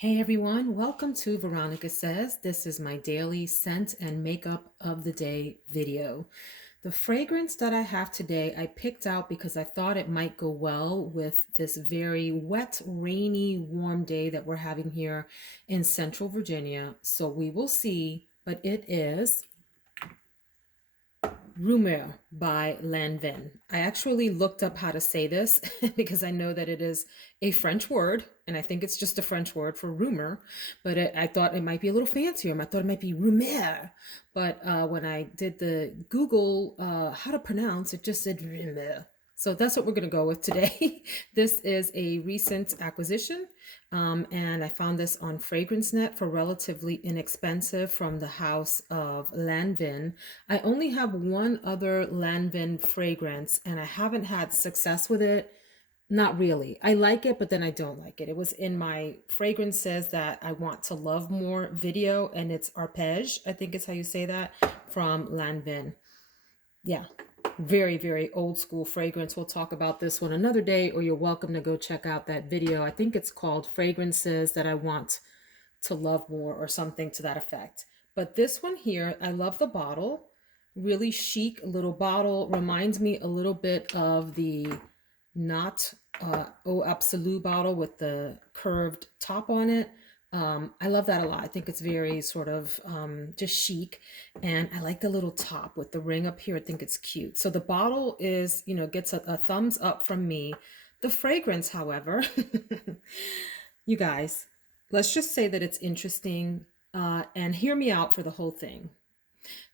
Hey everyone, welcome to Veronica Says. This is my daily scent and makeup of the day video. The fragrance that I have today, I picked out because I thought it might go well with this very wet, rainy, warm day that we're having here in Central Virginia. So we will see, but it is Rumeur by Lanvin. I actually looked up how to say this because I know that it is a French word, and I think it's just a French word for rumor, but I thought it might be a little fancier. I thought it might be rumeur, but when I did the Google how to pronounce, it just said rumeur. So that's what we're going to go with today. This is a recent acquisition, and I found this on FragranceNet for relatively inexpensive from the house of Lanvin. I only have one other Lanvin fragrance, and I haven't had success with it. Not really. I like it, but then I don't like it. It was in my fragrances that I want to love more video, and it's Arpege, I think is how you say that, from Lanvin. Yeah, very, very old school fragrance. We'll talk about this one another day, or you're welcome to go check out that video. I think it's called Fragrances That I Want to Love More or something to that effect. But this one here, I love the bottle. Really chic little bottle. Reminds me a little bit of the not Eau Absolu bottle with the curved top on it. I love that a lot. I think it's very sort of just chic. And I like the little top with the ring up here. I think it's cute. So the bottle is, gets a thumbs up from me. The fragrance, however, you guys, let's just say that it's interesting and hear me out for the whole thing.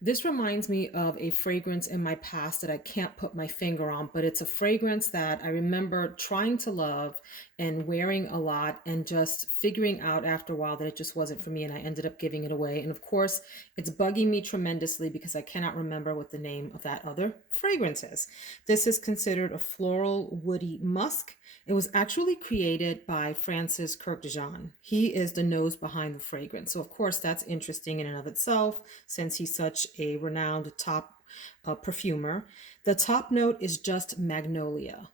This reminds me of a fragrance in my past that I can't put my finger on, but it's a fragrance that I remember trying to love and wearing a lot and just figuring out after a while that it just wasn't for me and I ended up giving it away. And of course, it's bugging me tremendously because I cannot remember what the name of that other fragrance is. This is considered a floral woody musk. It was actually created by Francis Kurkdjian. He is the nose behind the fragrance. So, of course, that's interesting in and of itself since he's such a renowned top perfumer. The top note is just magnolia,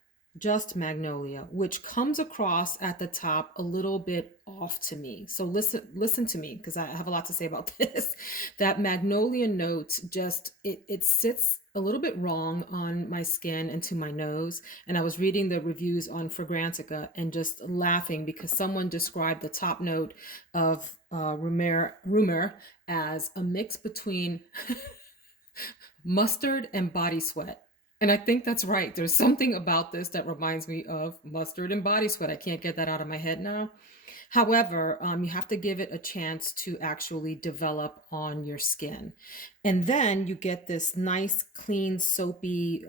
which comes across at the top a little bit off to me. So listen to me because I have a lot to say about this. That magnolia note just it sits a little bit wrong on my skin and to my nose. And I was reading the reviews on Fragrantica and just laughing because someone described the top note of Rumor as a mix between mustard and body sweat. And I think that's right. There's something about this that reminds me of mustard and body sweat. I can't get that out of my head now. However, you have to give it a chance to actually develop on your skin. And then you get this nice, clean, soapy,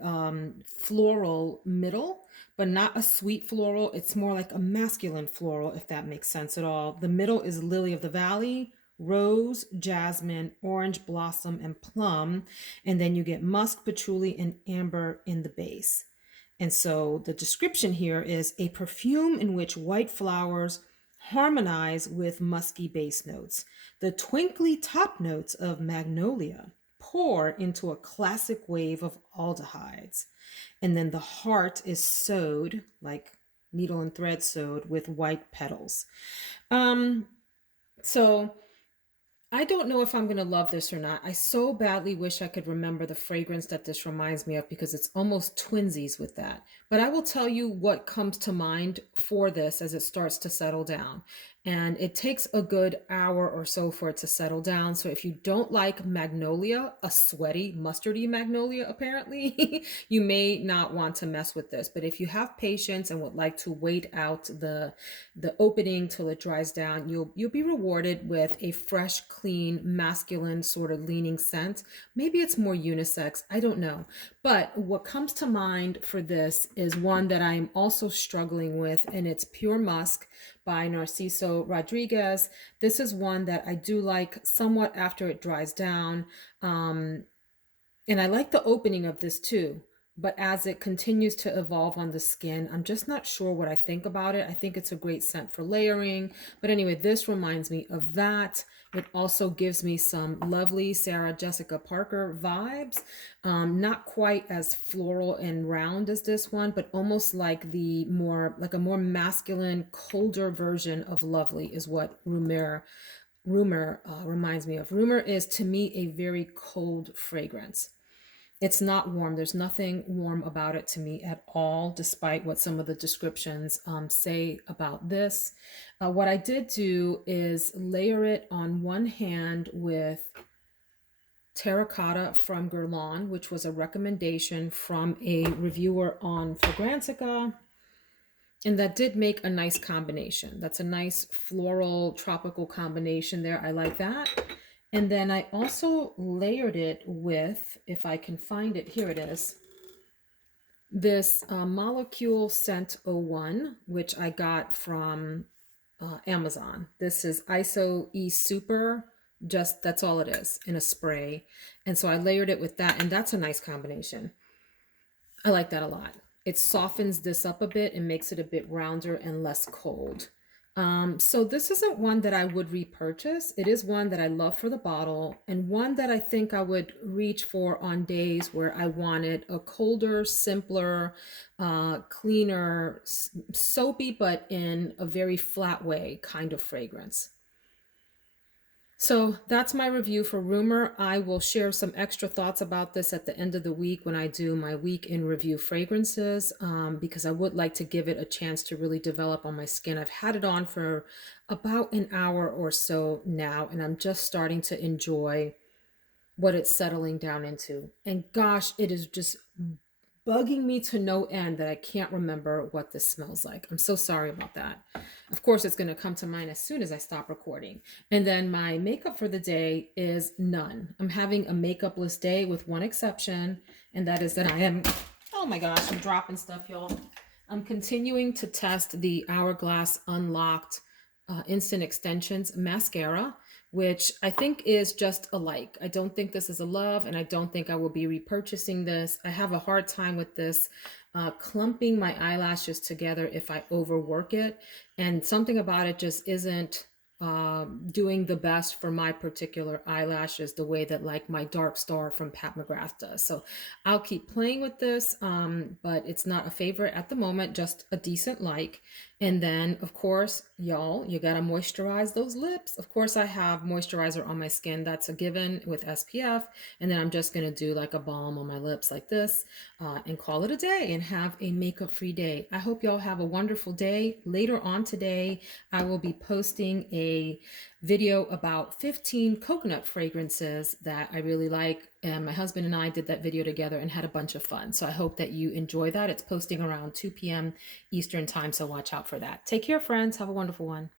floral middle, but not a sweet floral. It's more like a masculine floral, if that makes sense at all. The middle is lily of the valley, rose, jasmine, orange blossom, and plum. And then you get musk, patchouli, and amber in the base. And so the description here is a perfume in which white flowers harmonize with musky base notes. The twinkly top notes of magnolia pour into a classic wave of aldehydes. And then the heart is sewed, like needle and thread sewed, with white petals. Um, so I don't know if I'm going to love this or not. I so badly wish I could remember the fragrance that this reminds me of because it's almost twinsies with that. But I will tell you what comes to mind for this as it starts to settle down. And it takes a good hour or so for it to settle down. So if you don't like magnolia, a sweaty, mustardy magnolia, apparently, you may not want to mess with this. But if you have patience and would like to wait out the opening till it dries down, you'll be rewarded with a fresh, clean, masculine sort of leaning scent. Maybe it's more unisex, I don't know. But what comes to mind for this is one that I'm also struggling with, and it's Pure Musk by Narciso Rodriguez. This is one that I do like somewhat after it dries down. And I like the opening of this too. but as it continues to evolve on the skin, I'm just not sure what I think about it. I think it's a great scent for layering. But anyway, this reminds me of that. It also gives me some lovely Sarah Jessica Parker vibes. Not quite as floral and round as this one, but almost like like a more masculine, colder version of Lovely is what Rumeur reminds me of. Rumor is to me a very cold fragrance. It's not warm. There's nothing warm about it to me at all, despite what some of the descriptions say about this. What I did do is layer it on one hand with Terracotta from Guerlain, which was a recommendation from a reviewer on Fragrantica. And that did make a nice combination. That's a nice floral tropical combination there. I like that. And then I also layered it with, if I can find it, here it is, this Molecule Scent 01, which I got from Amazon. This is ISO E Super, just that's all it is in a spray. And so I layered it with that, and that's a nice combination. I like that a lot. It softens this up a bit and makes it a bit rounder and less cold. So this isn't one that I would repurchase. It is one that I love for the bottle, and one that I think I would reach for on days where I wanted a colder, simpler, cleaner, soapy, but in a very flat way kind of fragrance. So that's my review for Rumor. I will share some extra thoughts about this at the end of the week when I do my week in review fragrances, because I would like to give it a chance to really develop on my skin. I've had it on for about an hour or so now, and I'm just starting to enjoy what it's settling down into. And gosh, it is just bugging me to no end that I can't remember what this smells like. I'm so sorry about that. Of course, it's going to come to mind as soon as I stop recording. And then my makeup for the day is none. I'm having a makeupless day with one exception, and that is that I am, oh my gosh, I'm dropping stuff, y'all. I'm continuing to test the Hourglass Unlocked Instant Extensions Mascara, which I think is just a like. I don't think this is a love, and I don't think I will be repurchasing this. I have a hard time with this clumping my eyelashes together if I overwork it, and something about it just isn't doing the best for my particular eyelashes the way that like my Dark Star from Pat McGrath does. So I'll keep playing with this, but it's not a favorite at the moment, just a decent like. And then, of course, y'all, you gotta moisturize those lips. Of course, I have moisturizer on my skin. That's a given with SPF. And then I'm just gonna do like a balm on my lips like this and call it a day and have a makeup-free day. I hope y'all have a wonderful day. Later on today, I will be posting a video about 15 coconut fragrances that I really like. And my husband and I did that video together and had a bunch of fun. So I hope that you enjoy that. It's posting around 2 p.m. Eastern time, so watch out for that. Take care, friends. Have a wonderful one.